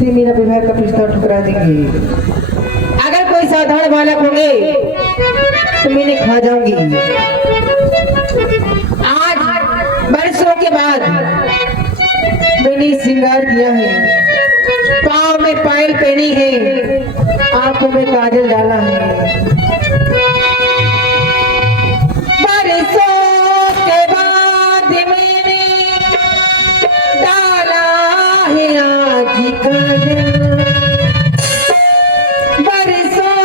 से मेरा विवाह का प्रस्ताव ठुकरा देंगे। अगर कोई साधारण बालक होंगे तो मैं खा जाऊंगी। आज बरसों के बाद मैंने श्रृंगार किया है, पाँव में पायल पहनी है, आंखों में काजल डाला है। बरसों के बाद मैंने डाला है आज काजल। बरसों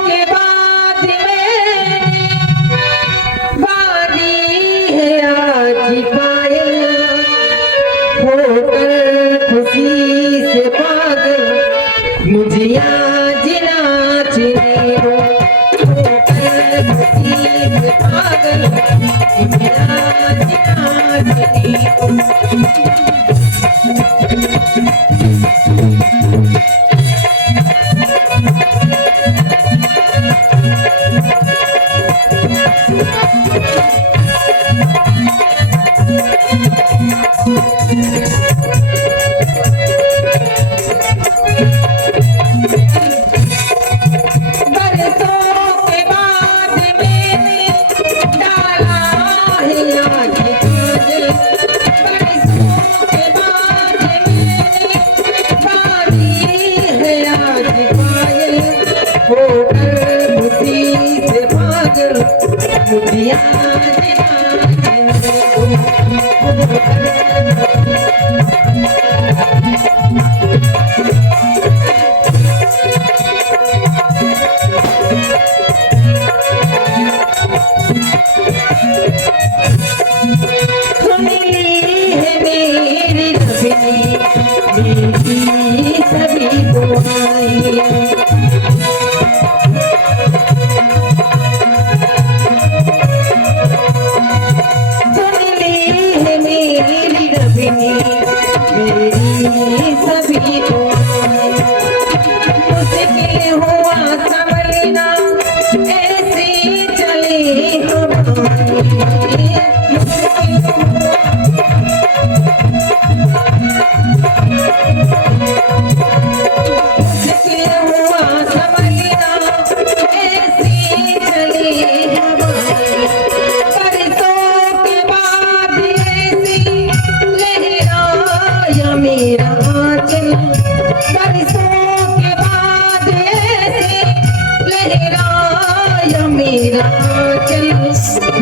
के बाद मैंने बांधी है आज पायल। होकर खुशी से पागल मुझे आज नाचने दो।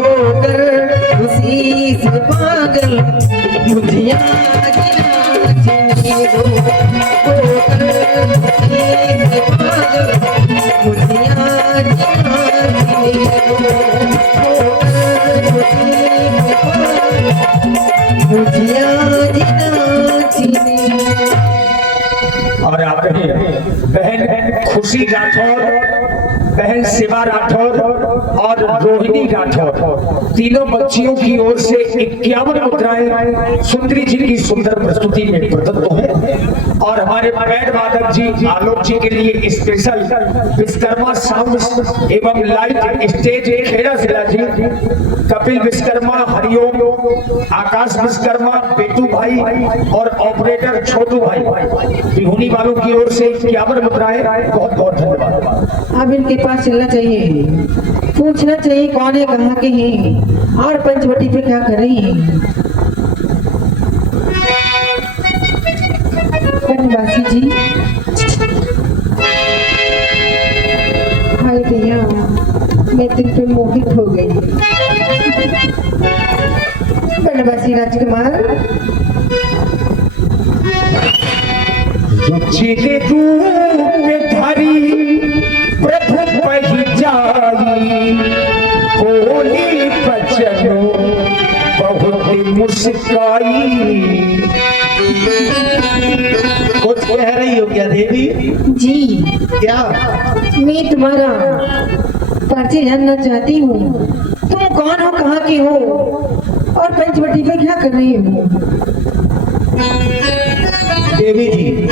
होकर खुशी से पागल मुझे आज नाचने दो। और आपकी बहन खुशी राठौर, बहन शिवा राठौर और रोहिणी राठौर तीनों बच्चियों की ओर से 51 मुद्राएं सुंदरी जी की सुंदर प्रस्तुति में प्रदत्त है। और हमारे बैंड वादक जी आलोक जी के लिए स्पेशल विश्वकर्मा साउंड एवं लाइट स्टेज खेड़ा जिला जी, कपिल विश्वकर्मा, हरिओम, आकाश विश्वकर्मा, पेटू भाई और ऑपरेटर छोटू भाई बिहुनी वालों की ओर से 51 मुद्राएं। बहुत बहुत धन्यवाद। अब इनके पास चलना चाहिए, पूछना चाहिए कौन है, कहाँ के हैं और पंचवटी पे क्या कर रही हैं। बनवासी जी, हाय भैया, मैं तुम पे मोहित हो गई। बनवासी राजकुमार, जिले धारी प्रभु पही जाई, बोली बचनो बहुत मुस्काई। कुछ कह रही हो क्या देवी जी? क्या? मैं तुम्हारा परिचय जानना चाहती हूँ। तुम कौन हो, कहाँ के हो और पंचवटी पे क्या कर रही हो? देवी जी,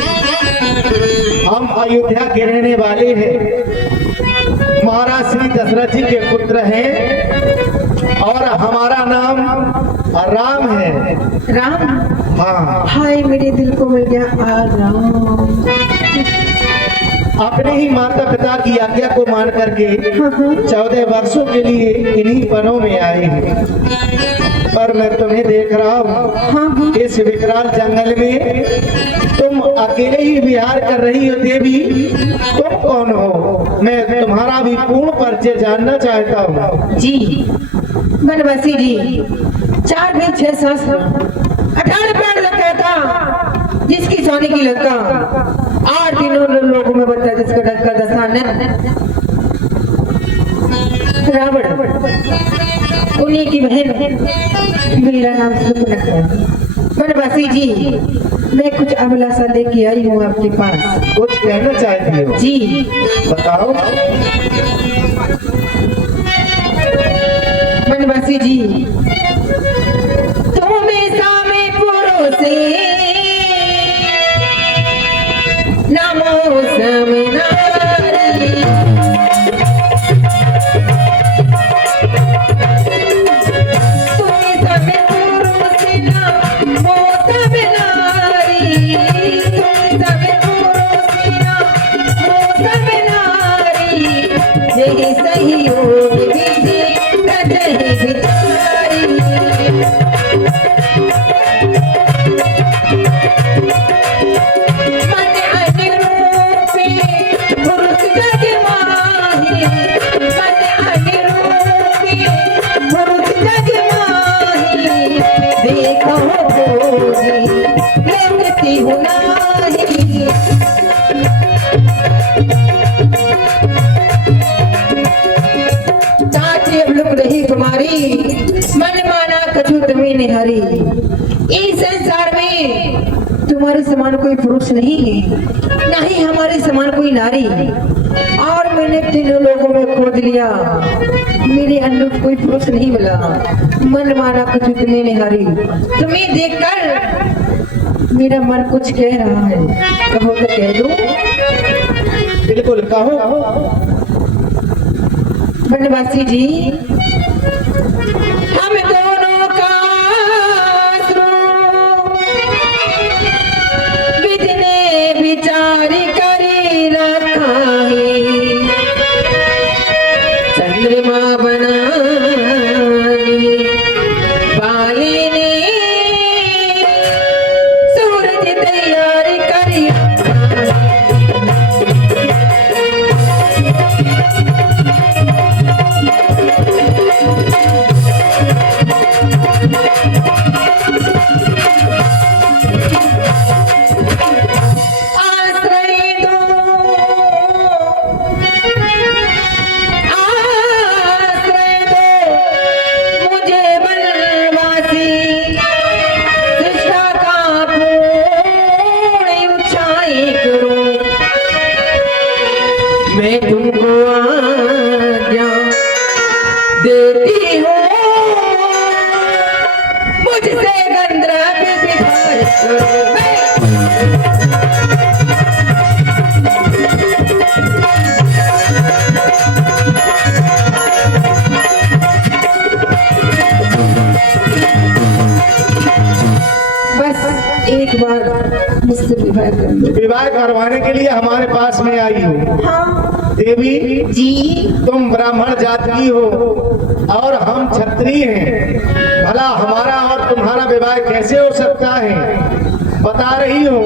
हम अयोध्या के रहने वाले हैं, महाराज श्री दशरथ जी के पुत्र हैं और हमारा नाम राम है। राम? हाँ, हाय मेरे दिल को मिल गया आराम। अपने ही माता पिता की आज्ञा को मान करके 14 वर्षों के लिए इन्हीं वनों में आए हैं। पर मैं तुम्हें देख रहा हूँ इस विकराल जंगल में तुम अकेले ही विहार कर रही हो। देवी, तुम कौन हो? मैं तुम्हारा भी पूर्ण परिचय जानना चाहता हूँ। जी बनवासी जी, 4 भी 6 सास 18 प्राण कहता जिसकी सोने की लंका, 8 दिनों लोगों में बनता जिसका डंका दसानन रावण, उन्हीं की बहन, मेरा नाम सुपनक है। बनवासी जी, मैं कुछ अभिलाषा लेके आई हूँ आपके पास। कुछ कहना चाहती हो? जी बताओ। बनवासी जी, तुम्हें सामे पुरोसे नमो समनारी, तुम्हें सामे पुरोसे नमो समनारी, तुम्हें सामे पुरोसे नमो समनारी, जय सहयोग विधि रचहि विचारी। मन अनुरूपी पुरुष जग माही, मन अनुरूपी पुरुष जग माही, देखो भोगी लेती हूँ नाही। ताकि अब लुक रही तुम्हारी, मन माना कछु तुम्हें निहारी। इस संसार में तुम्हारे समान कोई पुरुष नहीं है, ना ही हमारे समान कोई नारी। और मैंने तीनों लोगों में खोज लिया, मेरे अनुरूप कोई पुरुष नहीं मिला। मन माना कछु तुम्हें निहारी, तुम्हें देखकर मेरा मन कुछ कह रहा है, कहो तो कह दो। बिल्कुल कहो। बनवासी जी, हम दोनों का विधि ने विचार करी रखा है, चंद्रमा बनानी बाली ने सूरज तैयार करी रखा है। आश्रय दो, आश्रय दो मुझे बनवासी, दृष्टा का पूर्ण ऊंचाई करो, मैं तुमको आज्ञा देती हूँ, मुझसे गंधर्व विवाह करो। बस एक बार मुझसे विवाह कर लो। विवाह करवाने के लिए हमारे पास में आई हो। हाँ देवी जी, तुम ब्राह्मण जात की हो और हम क्षत्रिय हैं, भला हमारा और तुम्हारा विवाह कैसे हो सकता है? बता रही हो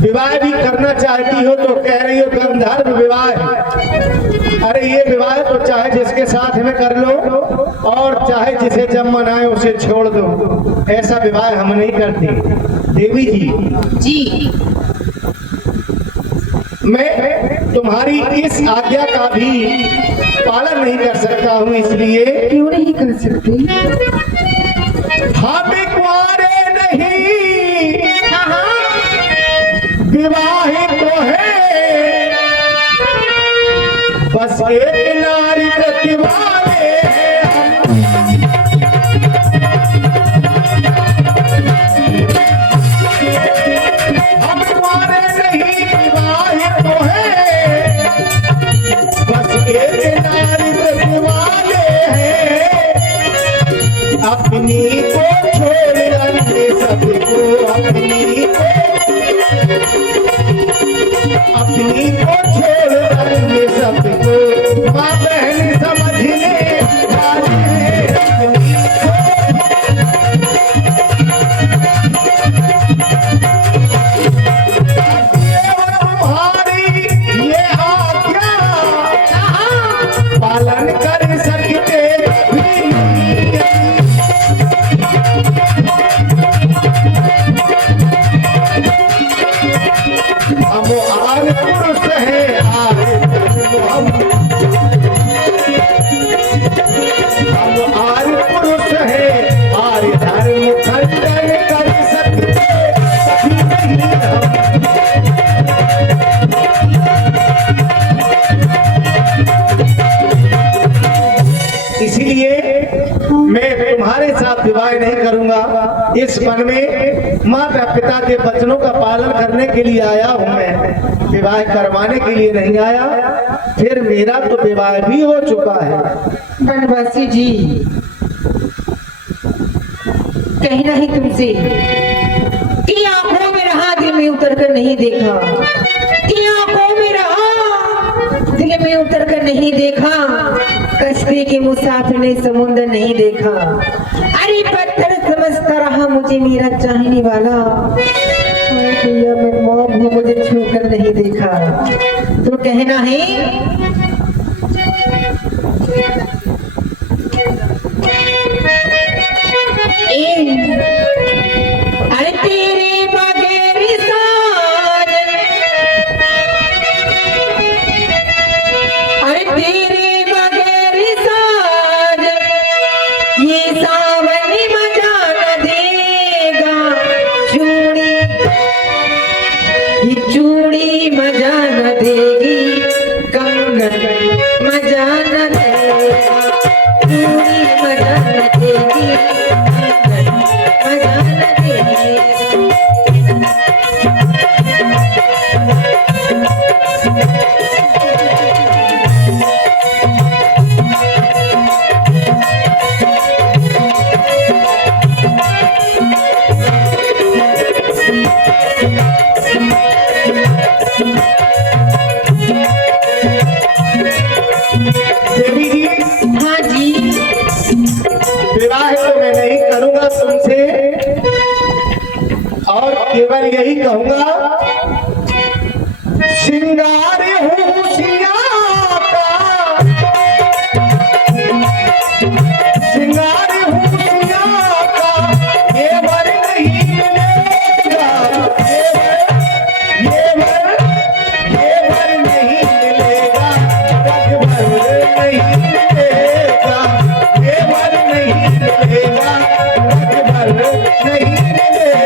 विवाह भी करना चाहती हो तो कह रही हो गंधर्व विवाह है। अरे ये विवाह तो चाहे जिसके साथ में कर लो और चाहे जिसे जब मन आए उसे छोड़ दो, ऐसा विवाह हम नहीं करते। देवी जी, मैं तुम्हारी इस आज्ञा का भी पालन नहीं कर सकता हूँ, इसलिए क्यों नहीं कर सकती? हम कुंवारे नहीं विवाहित तो है, बस एक नारी प्रतिवारे हम कुंवारे नहीं विवाहित तो है, बस एक नारी प्रतिवारे हैं, अपनी को छोड़ अपनी को छोड़ अन्य सबको माँ बहन समझने वाले अपनी तुम्हारी ये आज्ञा पालन कर सकते भी हम आर्य पुरुष हैं हम आर्य पुरुष हैं आर्य धर्म खंडन कर सकते भी नहीं हम। इसीलिए मैं तुम्हारे साथ विवाह नहीं करूंगा। इस वन में माता पिता के वचनों का पालन करने के लिए आया हूं मैं, विवाह करवाने के लिए नहीं आया। फिर मेरा तो विवाह भी हो चुका है। बनवासी जी, कहना ही तुमसे कि आंखों में रहा दिल में उतर कर नहीं देखा, कि आंखों में रहा दिल में उतर कर नहीं देखा, कश्ती के मुसाफिर ने समुद्र नहीं देखा। अरे पत्थर समझता रहा मुझे मेरा चाहने वाला, भैया मैं मौत हूँ मुझे छू कर नहीं देखा। तो कहना है अरे तेरे बगैर साजन, अरे तेरे बगैर साजन ये सावन मजा न देगा, चूड़ी ये चूड़ी मजा न देगी, कंगन मजा न देगा, चूड़ी मजा न देगी, मजा न देगी। देवी जी, हाँ जी, विवाह तो मैं नहीं करूंगा तुमसे, और केवल यही कहूंगा श्रृंगार हूँ सिया का, श्रृंगार हूँ सिया का, ये वर नहीं मिलेगा, ये वर नहीं मिलेगा, रघुवर नहीं मिलेगा, ये वर नहीं मिलेगा, रघुवर नहीं मिलेगा।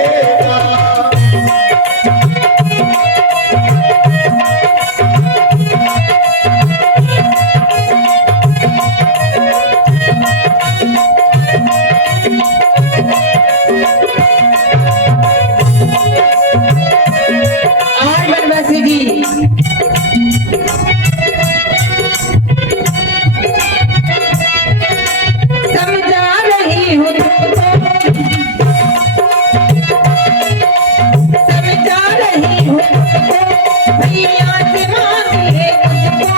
आज बनवासी जी, समझा रही हूँ तुमको, समझा रही हूँ तुमको, भैया से मांगे मुझको,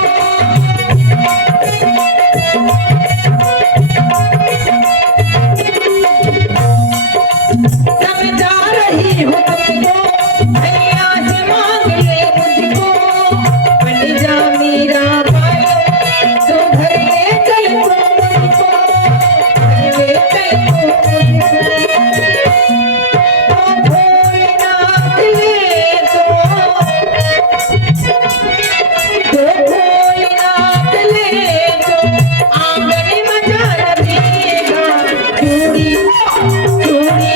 समझा रही हूँ तुमको, भैया से मांग ले मुझको, बन जा मेरा भाई, तो घर ले चल मुझको, घर ले चल मुझको, तो भोलेनाथ ले तो भोलेनाथ ले तो आंगन मजा न देगा, चूड़ी चूड़ी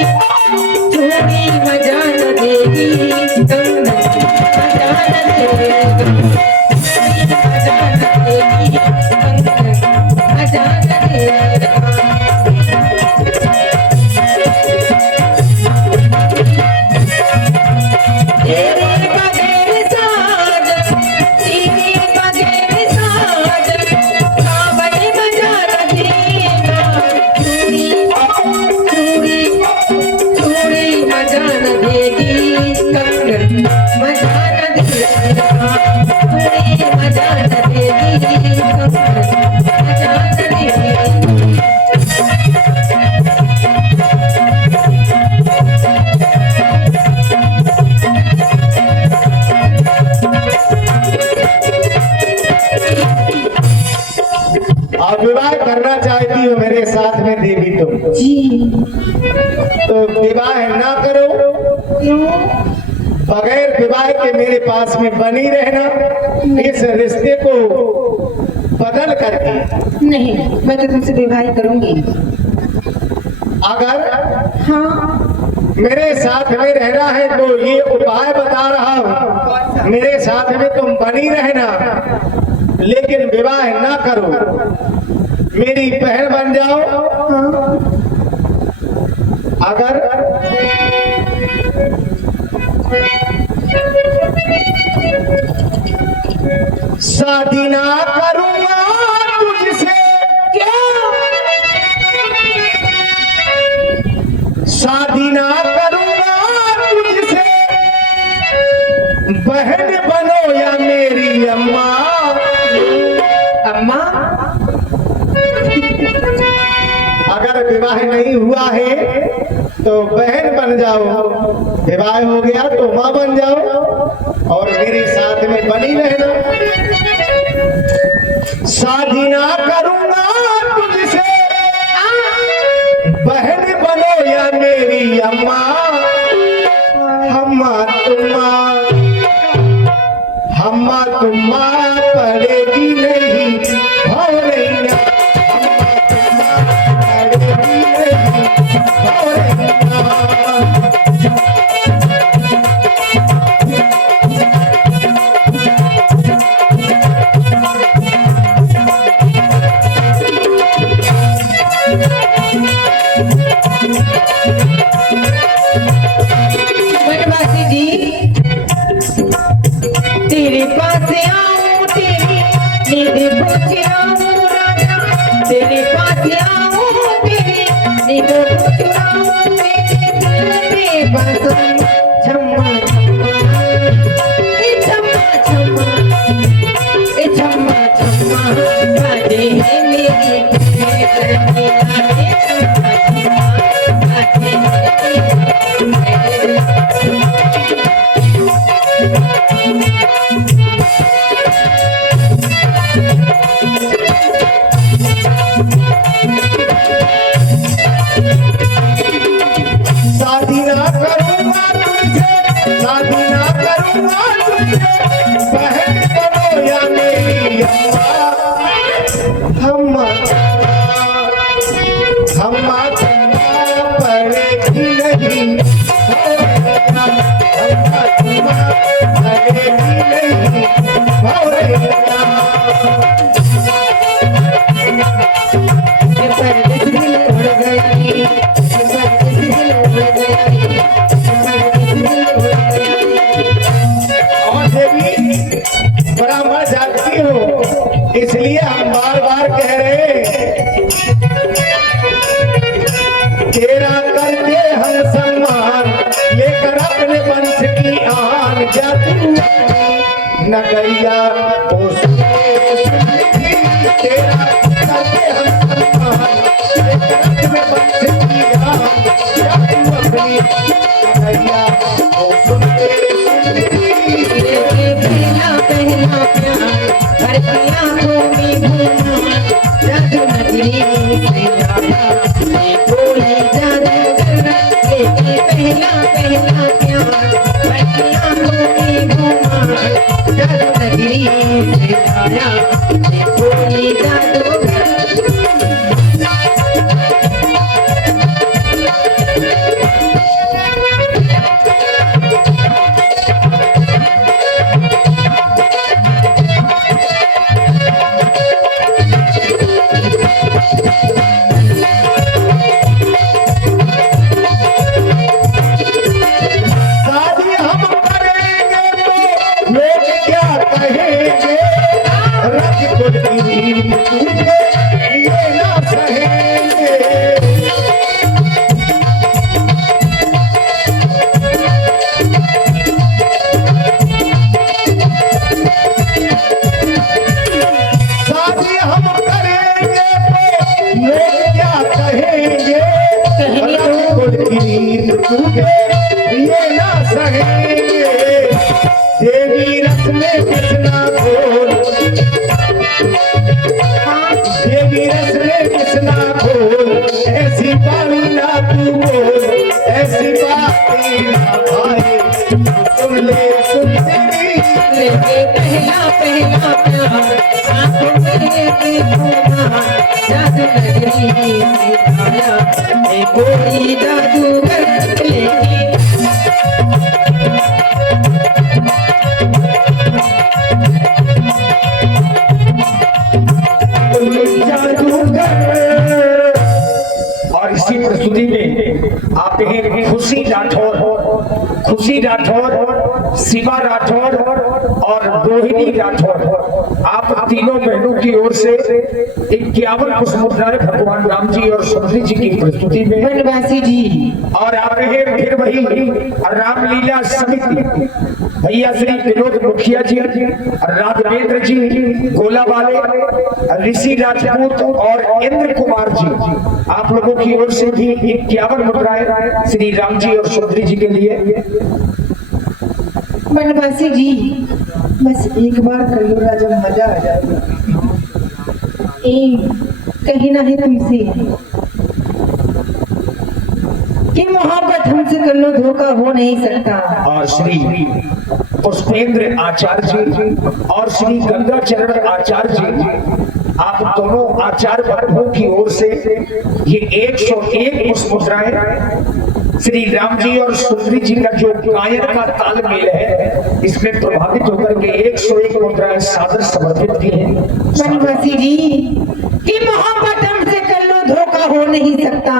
चूड़ी मजा न देगी, कंगन मजा न देगा, चूड़ी मजा न देगी, कंगन मजा न देगा। तेरे बगैर साजन, तेरे बगैर साजन, सावन मजा न देगा, चूड़ी चूड़ी चूड़ी मजा न देगी कंगन मजा न देगी थोड़ी मजा न देगी कंगन मजा न देगी। आप विवाह करना चाहती हो मेरे साथ में देवी तुम, जी तो विवाह ना करो, बगैर विवाह के मेरे पास में बनी रहना, इस रिश्ते को बदल करके। नहीं, मैं तो तुमसे विवाह ही करूंगी। अगर हाँ मेरे साथ में रहना है तो ये उपाय बता रहा हूँ, मेरे साथ में तुम बनी रहना, लेकिन विवाह ना करो, मेरी बहन बन जाओ। अगर शादी ना करूंगा तुझसे, क्या शादी ना करूंगा तुझसे, बहन बनो या मेरी अम्मा। अम्मा, अगर विवाह नहीं हुआ है तो बहन बन जाओ, विवाह हो गया तो माँ बन जाओ और मेरे साथ में बनी रहना। शादी ना करूंगा तुझसे, बहन बनो या मेरी अम्मा। हम्मा तुम्मा पड़ेगी नहीं भौरैया, बनवासी जी, तेरे पास आऊं, तेरी नींद पूछ आऊं राजा, तेरे पास आऊं, तेरी नींद पूछ आऊं, मेरे दिल में बसूं छम्मा छम्मा, ए छम्मा छम्मा बाजे है मेरी छम्मा छम्मा बाजे है मेरी। शादी ना करूंगा तुझसे, शादी ना करूंगा तुझसे, बहन बनो या मेरी अम्मा। हम्मा पड़ेगी नहीं भौरैया, हम्मा पड़ेगी नहीं भौरैया। और देवी ब्राह्मण जाति हो, इसलिए हम बार बार कह रहे हैं, तेरा करते हम सम्मान, लेकर अपने वंश की आन, क्या तू नगैया ओ सुनती, तेरा करते हम सम्मान, लेकर अपने वंश की आन, क्या तू अपनी नगैया ओ सुनती। पहला पहला प्यार हर की आंखों में घूमा, जादू नगरी से जाना ये कोई जादूगर, लेके पहला पहला प्यार हर की आंखों में घूमा, जादू नगरी से जाना ये कोई जादूगर। शादी हम करेंगे तो लोग क्या कहेंगे, रख को तेरी ये ना सहेंगे देवी रस में कितना घोल, देवी रस में कितना घोल, ऐसी बात ना तू बोल, ऐसी बात ना भाई तुम ले सुनते लेके पहला पहला प्यार आंखों में देखूंगा जादू नगरी से आया मैं कोई जादूगर लेके और इसी प्रस्तुति में आप हैं खुशी राठौर, खुशी राठौर, शिवा राठौर और रोहिणी राठौर। आप तीनों बहनों की ओर से 51 पुष्प मुद्राएं भगवान राम जी और सुंदरी जी की प्रस्तुति में। वनवासी जी और आप हैं फिर वही रामलीला समिति, भैया श्री विनोद मुखिया जी, राघवेंद्र जी, गोला वाले, ऋषि राजपूत और इंद्र कुमार जी। आप लोगों की ओर से भी 51 मुद्राएं श्री राम जी और सुंदरी जी के लिए। वनवासी जी बस एक बार कर लो राजा, मजा आ जाएगा। कहीं ना ही तुमसे कि मोहब्बत हमसे कर लो, धोखा हो नहीं सकता। और श्री पुष्पेंद्र आचार्य जी और श्री गंगाचरण आचार्य जी, आप दोनों आचार्य वर्गों की ओर से ये 101 पुष्प मुद्राएं श्री राम जी और सुंदरी जी का जो गायन का तालमेल है, इसमें प्रभावित होकर के 101 मुद्राएं सादर समर्पित की हैं। वनवासी जी कि मोहब्बत हमसे कर लो, धोखा हो नहीं सकता।